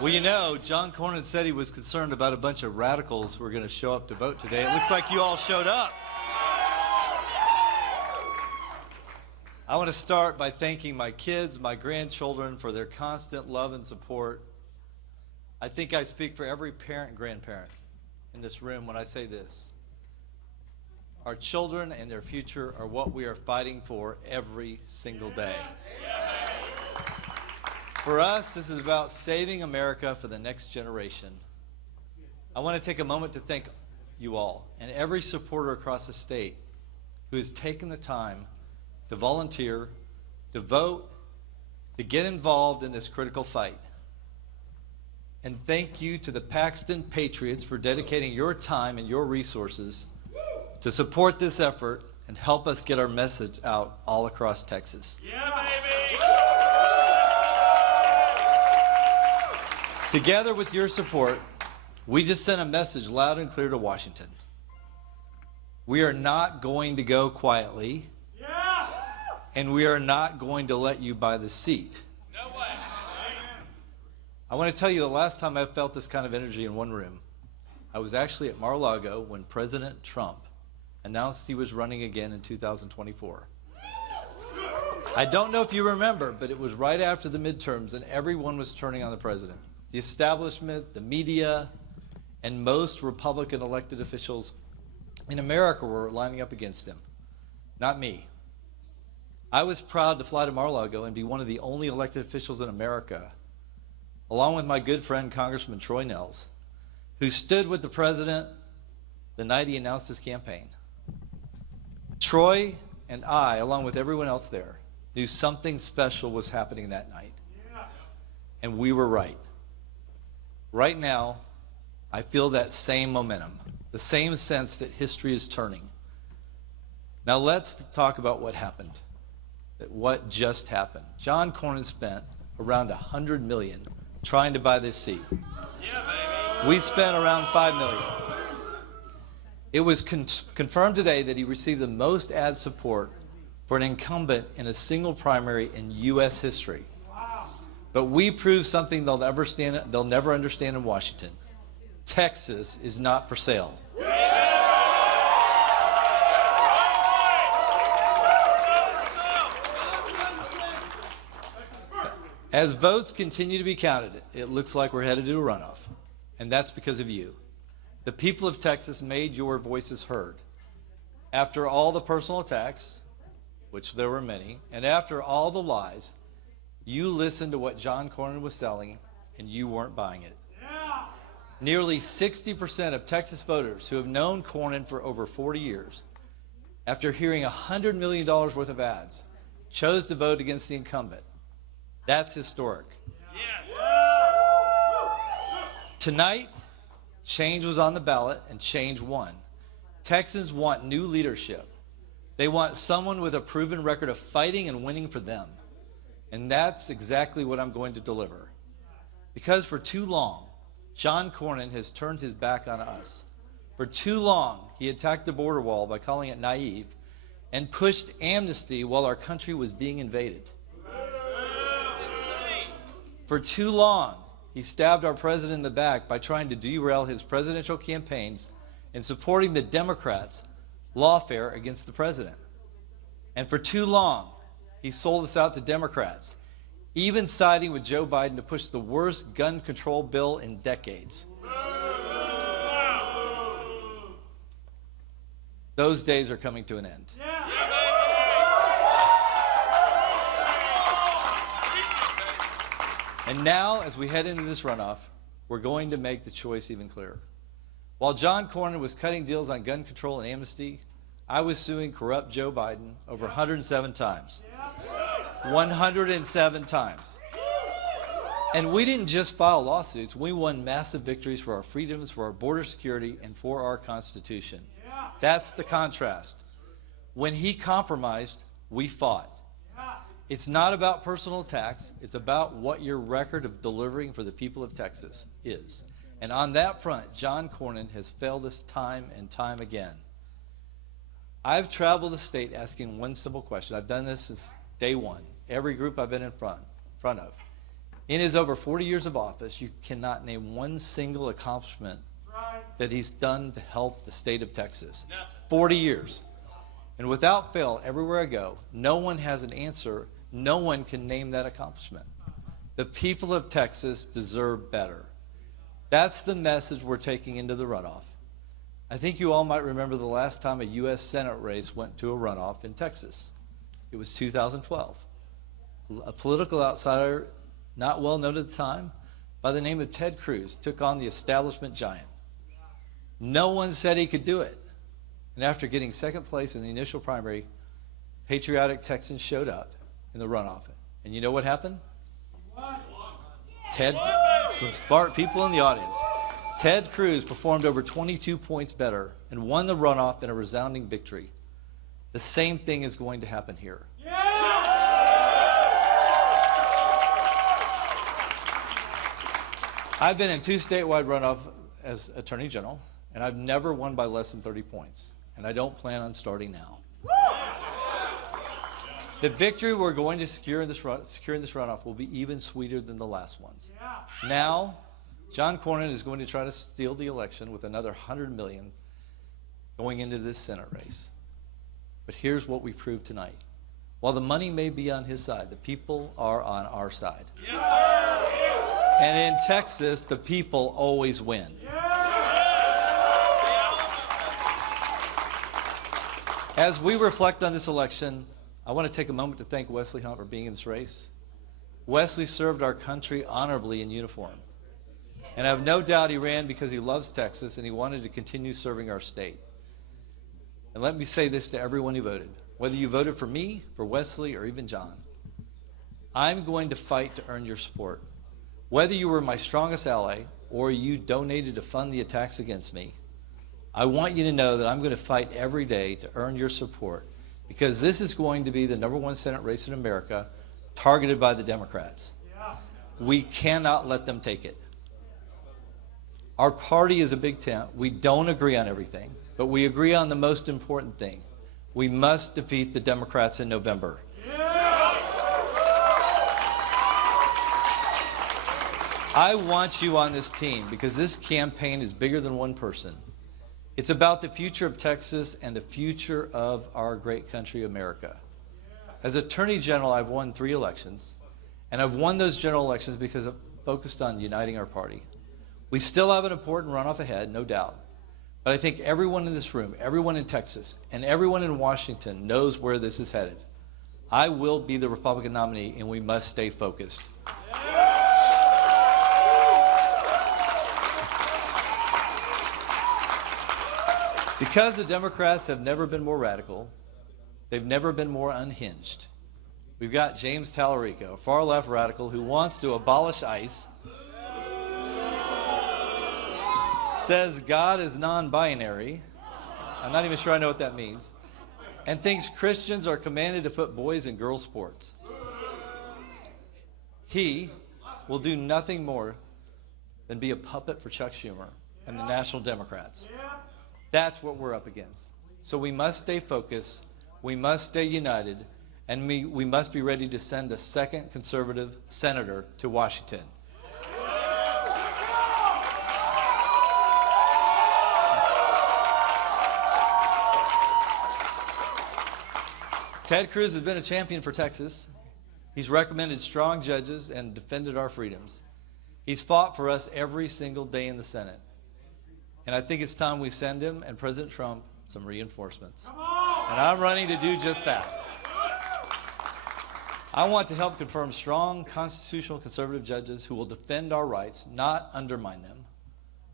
Well, you know, John Cornyn said he was concerned about a bunch of radicals who were going to show up to vote today. It looks like you all showed up. I want to start by thanking my kids, my grandchildren for their constant love and support. I think I speak for every parent and grandparent in this room when I say this. Our children and their future are what we are fighting for every single day. For us, this is about saving America for the next generation. I want to take a moment to thank you all and every supporter across the state who has taken the time to volunteer, to vote, to get involved in this critical fight. And thank you to the Paxton Patriots for dedicating your time and your resources to support this effort and help us get our message out all across Texas. Yeah, baby! Together with your support, we just sent a message loud and clear to Washington. We are not going to go quietly, and we are not going to let you buy the seat. No way. I want to tell you the last time I felt this kind of energy in one room, I was actually at Mar-a-Lago when President Trump announced he was running again in 2024. I don't know if you remember, but it was right after the midterms and everyone was turning on the president. The establishment, the media, and most Republican elected officials in America were lining up against him. Not me. I was proud to fly to Mar-a-Lago and be one of the only elected officials in America, along with my good friend Congressman Troy Nehls, who stood with the president the night he announced his campaign. Troy and I, along with everyone else there, knew something special was happening that night. And we were right. Right now, I feel that same momentum, the same sense that history is turning. Now let's talk about what happened, what just happened. John Cornyn spent around $100 million trying to buy this seat. Yeah, baby. We've spent around $5 million. It was confirmed today that he received the most ad support for an incumbent in a single primary in U.S. history. But we proved something they'll never understand in Washington. Texas is not for sale. As votes continue to be counted, it looks like we're headed to a runoff. And that's because of you. The people of Texas made your voices heard. After all the personal attacks, which there were many, and after all the lies, you listened to what John Cornyn was selling, and you weren't buying it. Yeah. Nearly 60% of Texas voters who have known Cornyn for over 40 years, after hearing $100 million worth of ads, chose to vote against the incumbent. That's historic. Yes. Tonight, change was on the ballot, and change won. Texans want new leadership. They want someone with a proven record of fighting and winning for them. And that's exactly what I'm going to deliver. Because for too long, John Cornyn has turned his back on us. For too long, he attacked the border wall by calling it naive and pushed amnesty while our country was being invaded. For too long, he stabbed our president in the back by trying to derail his presidential campaigns and supporting the Democrats' lawfare against the president. And for too long, he sold us out to Democrats, even siding with Joe Biden to push the worst gun control bill in decades. Those days are coming to an end. And now, as we head into this runoff, we're going to make the choice even clearer. While John Cornyn was cutting deals on gun control and amnesty, I was suing corrupt Joe Biden over 107 times. 107 times. And we didn't just file lawsuits, we won massive victories for our freedoms, for our border security, and for our Constitution. That's the contrast. When he compromised, we fought. It's not about personal attacks, it's about what your record of delivering for the people of Texas is. And on that front, John Cornyn has failed us time and time again. I've traveled the state asking one simple question. I've done this since day one, every group I've been in front of. In his over 40 years of office, you cannot name one single accomplishment that he's done to help the state of Texas. 40 years. And without fail, everywhere I go, no one has an answer. No one can name that accomplishment. The people of Texas deserve better. That's the message we're taking into the runoff. I think you all might remember the last time a U.S. Senate race went to a runoff in Texas. It was 2012. A political outsider, not well known at the time, by the name of Ted Cruz, took on the establishment giant. No one said he could do it. And after getting second place in the initial primary, patriotic Texans showed up in the runoff. And you know what happened? Some smart people in the audience. Ted Cruz performed over 22 points better and won the runoff in a resounding victory. The same thing is going to happen here. I've been in 2 statewide runoffs as Attorney General, and I've never won by less than 30 points, and I don't plan on starting now. The victory we're going to secure in this runoff will be even sweeter than the last ones. Now, John Cornyn is going to try to steal the election with another $100 million going into this Senate race. But here's what we proved tonight. While the money may be on his side, the people are on our side. Yes, sir. And in Texas, the people always win. As we reflect on this election, I want to take a moment to thank Wesley Hunt for being in this race. Wesley served our country honorably in uniform. And I have no doubt he ran because he loves Texas and he wanted to continue serving our state. And let me say this to everyone who voted. Whether you voted for me, for Wesley, or even John, I'm going to fight to earn your support. Whether you were my strongest ally or you donated to fund the attacks against me, I want you to know that I'm going to fight every day to earn your support, because this is going to be the #1 Senate race in America targeted by the Democrats. We cannot let them take it. Our party is a big tent. We don't agree on everything, but we agree on the most important thing. We must defeat the Democrats in November. I want you on this team because this campaign is bigger than one person. It's about the future of Texas and the future of our great country, America. As Attorney General, I've won 3 elections, and I've won those general elections because I've focused on uniting our party. We still have an important runoff ahead, no doubt, but I think everyone in this room, everyone in Texas, and everyone in Washington knows where this is headed. I will be the Republican nominee, and we must stay focused. Because the Democrats have never been more radical, they've never been more unhinged. We've got James Tallarico, a far-left radical who wants to abolish ICE, says God is non-binary, I'm not even sure I know what that means, and thinks Christians are commanded to put boys in girls' sports. He will do nothing more than be a puppet for Chuck Schumer and the National Democrats. That's what we're up against. So we must stay focused, we must stay united, and we must be ready to send a second conservative senator to Washington. Ted Cruz has been a champion for Texas. He's recommended strong judges and defended our freedoms. He's fought for us every single day in the Senate. And I think it's time we send him and President Trump some reinforcements. And I'm running to do just that. I want to help confirm strong constitutional conservative judges who will defend our rights, not undermine them.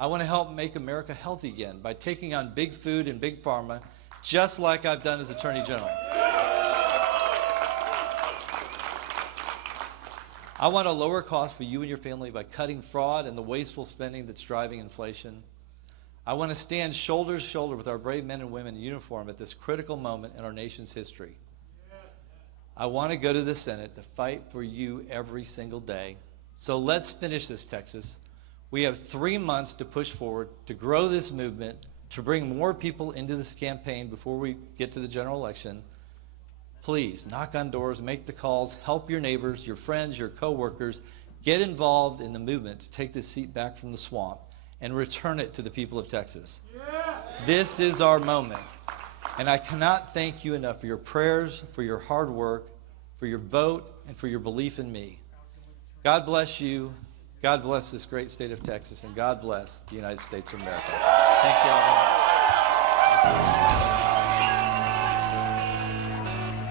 I want to help make America healthy again by taking on big food and big pharma, just like I've done as Attorney General. I want to lower costs for you and your family by cutting fraud and the wasteful spending that's driving inflation. I want to stand shoulder to shoulder with our brave men and women in uniform at this critical moment in our nation's history. I want to go to the Senate to fight for you every single day. So let's finish this, Texas. We have 3 months to push forward, to grow this movement, to bring more people into this campaign before we get to the general election. Please, knock on doors, make the calls, help your neighbors, your friends, your coworkers. Get involved in the movement to take this seat back from the swamp and return it to the people of Texas. This is our moment. And I cannot thank you enough for your prayers, for your hard work, for your vote, and for your belief in me. God bless you. God bless this great state of Texas, and God bless the United States of America. Thank you all very much. Thank you.